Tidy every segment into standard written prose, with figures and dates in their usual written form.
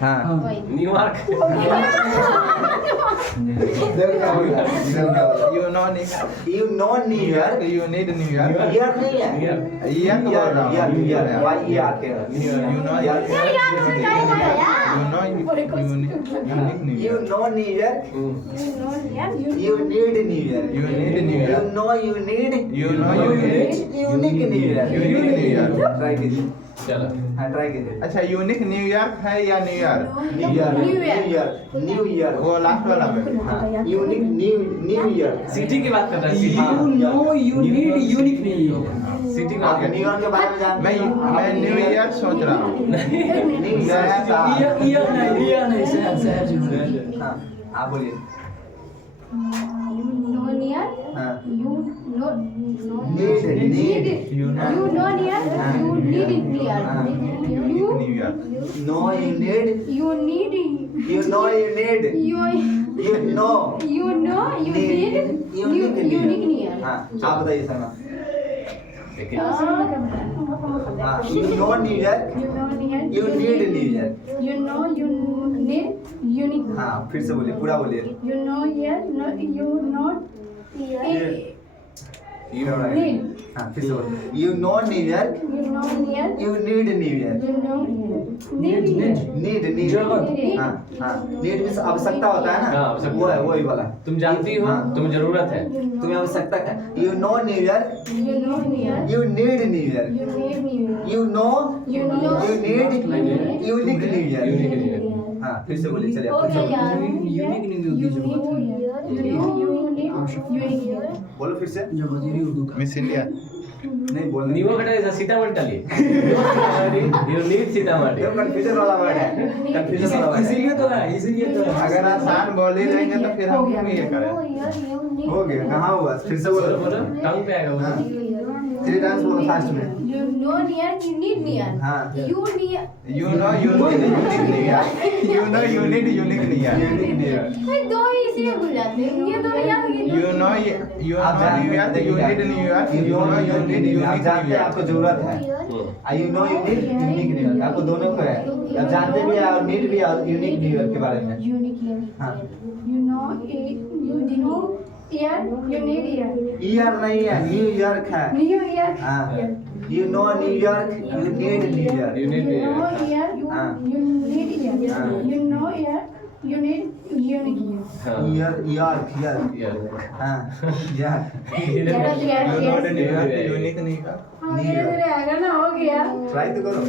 हाँ New York you know New York You know New York? you need New York Year नहीं है। year Year बोल रहा हूँ year why year के? you know Year you know unique New You York know New York? You need New York. you need New You York know you need you know you need unique New York. unique New York Try कीजिए। चलो हाँ try कीजिए। अच्छा unique New York है या New York New Year वो last वाला में हाँ unique New Year। सिटी की बात कर रहा है सिटी हाँ, You know you need unique New York. City की हाँ, बात कर New York के बारे में जानते मैं न्यू ईयर सोच रहा हूँ New Year Year नहीं शहर जो है। हाँ आप बोलिए हाँ New York No you need you know you need unique New Year। हाँ आप बताइए सर हाँ you know New Year you need New Year हाँ फिर से बोलिए पूरा बोलिए हाँ फिर से बोलिए you know New Year you need New Year need हाँ हाँ need में आवश्यकता होता है हाँ, ना आवश्यकता। वो है वही वाला तुम जानती हो हाँ। तुम्हें जरूरत है तुम्हें आवश्यकता है you know New Year you need New Year you know you need unique New Year unique new year हाँ फिर से बोलिए चलिए फिर से बोलिए। Unique New York की जरूरत बोलो फिर से जो वजीरी उर्दू का। मिस इंडिया नहीं बोलने न्यू बेटा ऐसा सीतामढ़ी डालिए यूनिक सीतामढ़ी ये कंफ्यूजन वाला वर्ड है कंफ्यूजन वाला वर्ड है इसीलिए तो है अगर आसान बोल ही लेंगे तो फिर हम क्यों ये करें हो गया कहाँ हुआ फिर से बोलो बोलो बोलो टंग पे आएगा हाँ बोलो 3 टाइम्स बोलो फास्ट में हाँ you know you need unique New York you know you need unique New York unique New Year you know New York you need New York you know you need आप unique जानते New हैं आपको York जरूरत है you know you need unique New Year आपको दोनों को है आप जानते भी हैं और need भी है unique New Year के बारे में हाँ ईयर नहीं है न्यू यॉर्क है हाँ you know New York you need New Year unique new year हाँ Year York यार हाँ यार you know the New York unique New York try तो करो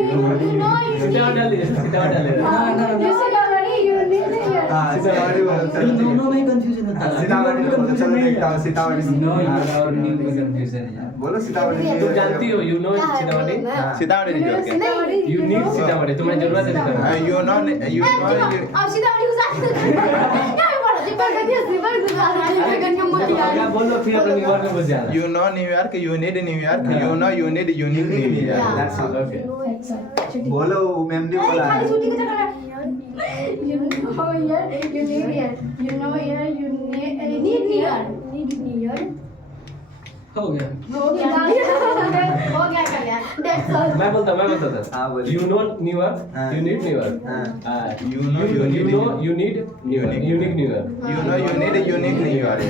सीतामढ़ी डालिए सीतामढ़ी डालिए हाँ सीतामढ़ी बोलो इन चलो दोनों में कंफ्यूजन होता है। सीतामढ़ी बोलो चलो देखता हूँ सीतामढ़ी नो हाँ, और न्यू में कंफ्यूजन है। बोलो सीतामढ़ी तुम जानती हो you know Sitamarhi Sitamarhi New York unique Sitamarhi तुम्हें जरूरत है सीतामढ़ी you know क्या बोलो फिर अपने न्यूयॉर्क में बस जाना you know New York you need New York you know you need unique New York That's all. Okay बोलो मैम ने बोला है हो गया। मैं बोलता हाँ, था बोलिए। यू नो न्यूयॉर्क हाँ। यू नीड न्यूयॉर्क हाँ। you know you need you need New York unique New York you know you need unique New York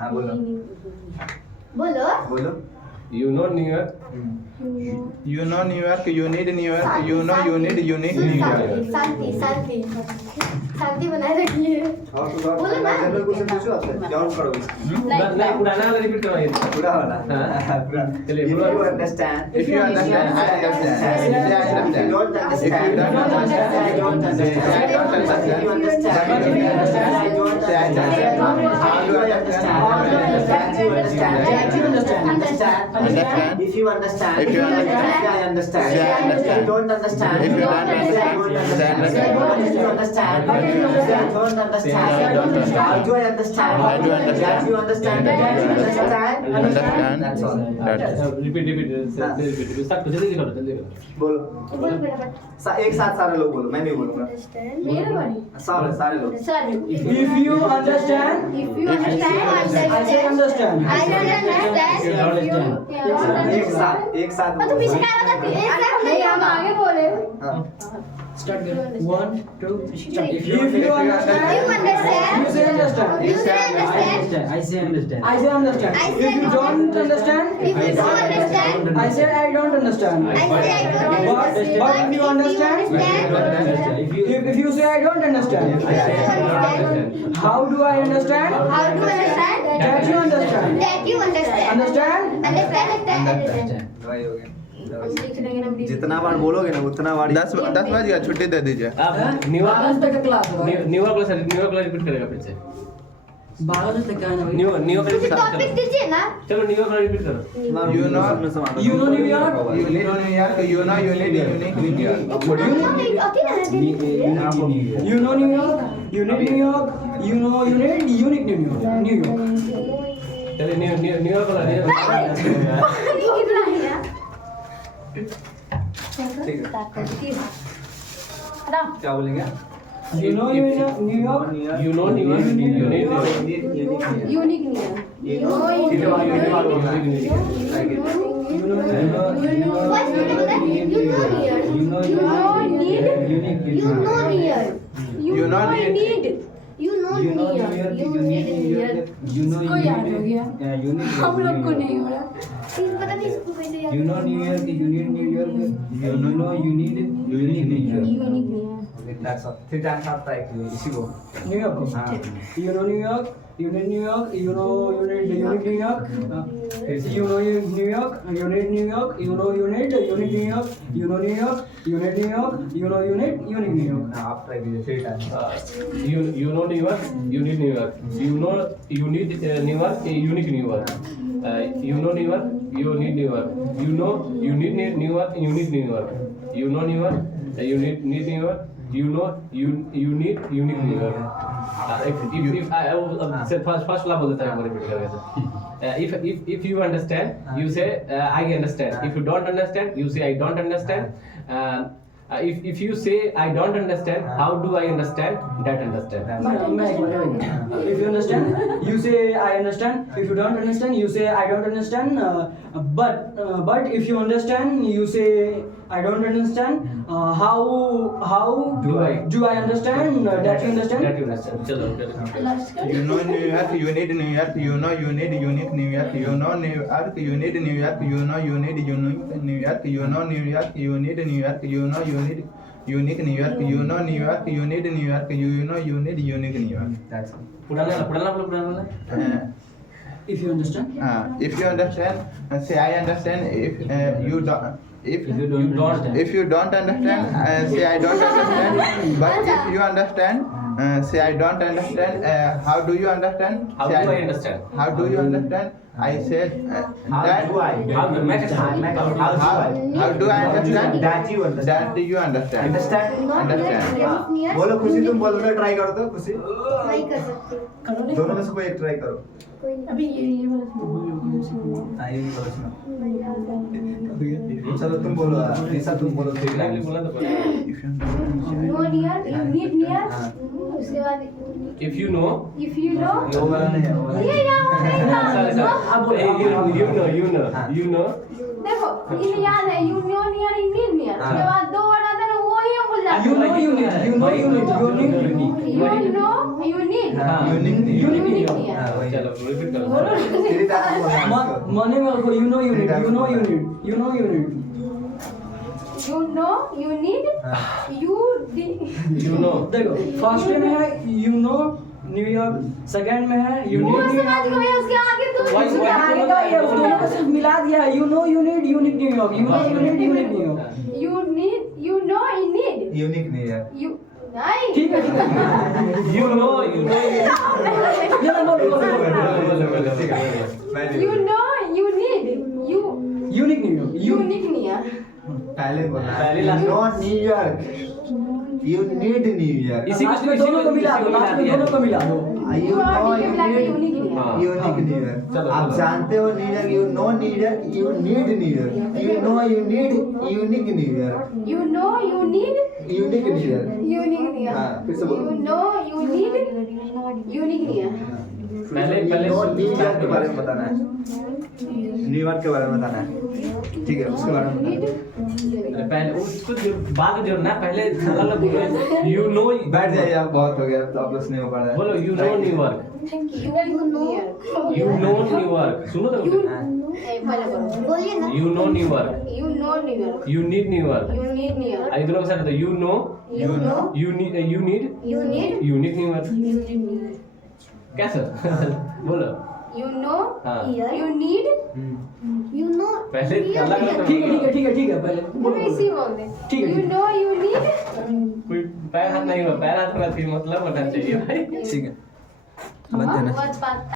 हाँ बोलो बोलो you know New York you know New York you need New York you know you need unique New York शांति बनाए रखिए और कुछ और बोलो ना। जनरल क्वेश्चन पूछो आपसे क्या और करोगे नहीं पुराना वाला रिपीट करवाइए पूरा वाला हाँ। पूरा चलिए, if बोलो। you understand if you understand I understand if I if you understand don't understand if you don't understand I don't understand I don't understand if you understand I don't say I understand how do I understand how do I understand you understand understand Understand. if you understand If you understand. I understand Say I understand. if you don't understand If you don't I understand. don't Say I understand understand. if you understand If you understand. I don't understand Say I don't understand. how do I understand How do I understand. that you understand that you understand Understand. that's all That's repeat start करो जल्दी करो बोलो एक साथ सारे लोग बोलो मैं नहीं बोलूंगा सारे लोग If you understand, I say understand. I don't understand. एक साथ तो पीछे क्या लगा थी? नहीं हम आगे बोले। Start करो. 1, 2, 3, start. If You understand? you say understand. You say understand? I say understand. I say If you understand. don't understand, If you don't understand, I say I don't understand. I say I don't understand. But if you understand, if you say I don't understand, how do I understand? How do you understand? That you understand. That you understand. Understand? Understand. जितना बार बोलोगे ना उतना बार 10 बज गया, छुट्टी दे दीजिए। आप न्यूआ 12 तक का क्लास होगा. न्यूआ क्लास रिपीट करेगा फिर से 12 तक का है ना भाई. न्यूआ कुछ टॉपिक दीजिए ना। चलो न्यूआ क्लास रिपीट करो You know New York. you need New York, you know you need unique New York. Okay ना You know New York. You need New York. You know you need unique New York. New York. चलिए न्यूआ class क्या बोलेंगे? You know New York. You know new you need unique नहीं है। You know हम लोग को नहीं हो रहा। पता नहीं इसको कैसे याद You know New York. You need New York. You know you need unique New York. Unique नहीं है। That's all. फिर डांस आता है इसी को। New York. You know New York. You need New York. You know you need unique New York. You know New York. You need New York. You know you need unique New York. You know New York. You need New York. You know you need unique New York. हाँ आप try कीजिए फिर dance. you know New York you need New York you know you need New York unique New York you know New York you need New York you know you need New York you need New York you know New York you need New York you know you need unique New York if I say first ला बोलते हैं repeat करके if you understand you say I understand if you don't understand you say I don't understand if you say I don't understand how do I understand that understand If you understand, you say I understand. If you don't understand, you say I don't understand. But if you understand, you say I don't understand. How Do I understand that you understand? that you understand चलो You know New York, you need New York, you know you need unique New York, you know New York, you need New York, you know you need unique New York, you know New York, you need New York, you know you need unique New York, you know New York, you need New York, you know you need unique New York. That's all. पुराना If you understand. If you understand, say I understand. If you don't, if you don't if you don't understand, say I don't understand. But if you understand, say I don't understand. How do you understand? How Say do I understand? How do you understand? I said How that. do I? how do I How do I understand? That you understand. That you understand. Understand? Understand. बोलो खुशी तुम बोलो तो try करो तो खुशी नहीं कर सकते। दोनों में से कोई एक ट्राई करो। कोई नहीं। अभी ये वाला सुनो। हाँ ये भी बोलो सुनो। चलो तुम बोलो निशा तुम बोलो फिर Exactly बोला तो बोला no near you need near उसके बाद if you know if you know वो वाला नहीं है वो वाला ये यार sorry you know देखो ये याद है you know near you need near उसके बाद दो वर्ड आता है ना वो ही हम भूल जाते You know you need. You know you need. You need. You know you need Unique New York. Unique हाँ वही चलो रिपीट करो तेरी डांस बोलना Money में रखो. You know you need. You know you need. You know you need. You know you need you you know देखो first में है you know न्यूयॉर्क, सेकंड में है you वो need समझ गए उसके आगे तो Why- उसके आगे का ये उस दोनों को सिर्फ मिला दिया है you know you need unique New York you know you need unique New York you need you know you need unique नहीं है यू नहीं ठीक है you know ये तो बोलो you know you need you unique New York unique नहीं है पहले बोला पहले last know New York you need New York इसी लास्ट में दोनों को मिला दो लास्ट में दोनों को मिला दो you know you need unique नहीं है हाँ। यूनिक न्यूयॉर्क चलो, आप चलो। जानते हो New York you know New York you need New York you know you need unique New York you know you need unique New York unique नहीं है हाँ, फिर से बोलो। You know you need unique नहीं है न्यूयॉर्क के बारे में बताना है, न्यूयॉर्क के बारे में बताना है, ठीक है, उसके बारे में बताना है। पहले उसको बाद जोड़ना, पहले अलग बोलो। यू नो, बैठ जाइए आप, बहुत हो गया तो आप लोग नहीं हो पा रहा है। बोलो you know New York, you know New York, सुनो तो बोलिए ना। You know New York, you know New York, you need New York. You need New York, आई दोनों के साथ you know, you know, you need, you need, unique New York. You need New York, कैसे बोलो? यू नो, हाँ। You need, you know. पहले अलग अलग ठीक है पहले हम इसी बोल दे। ठीक है। You know, you need. कोई पैर हाथ नहीं हुआ, पैर हाथ का मतलब होना चाहिए भाई। ठीक है, हाँ, बस बात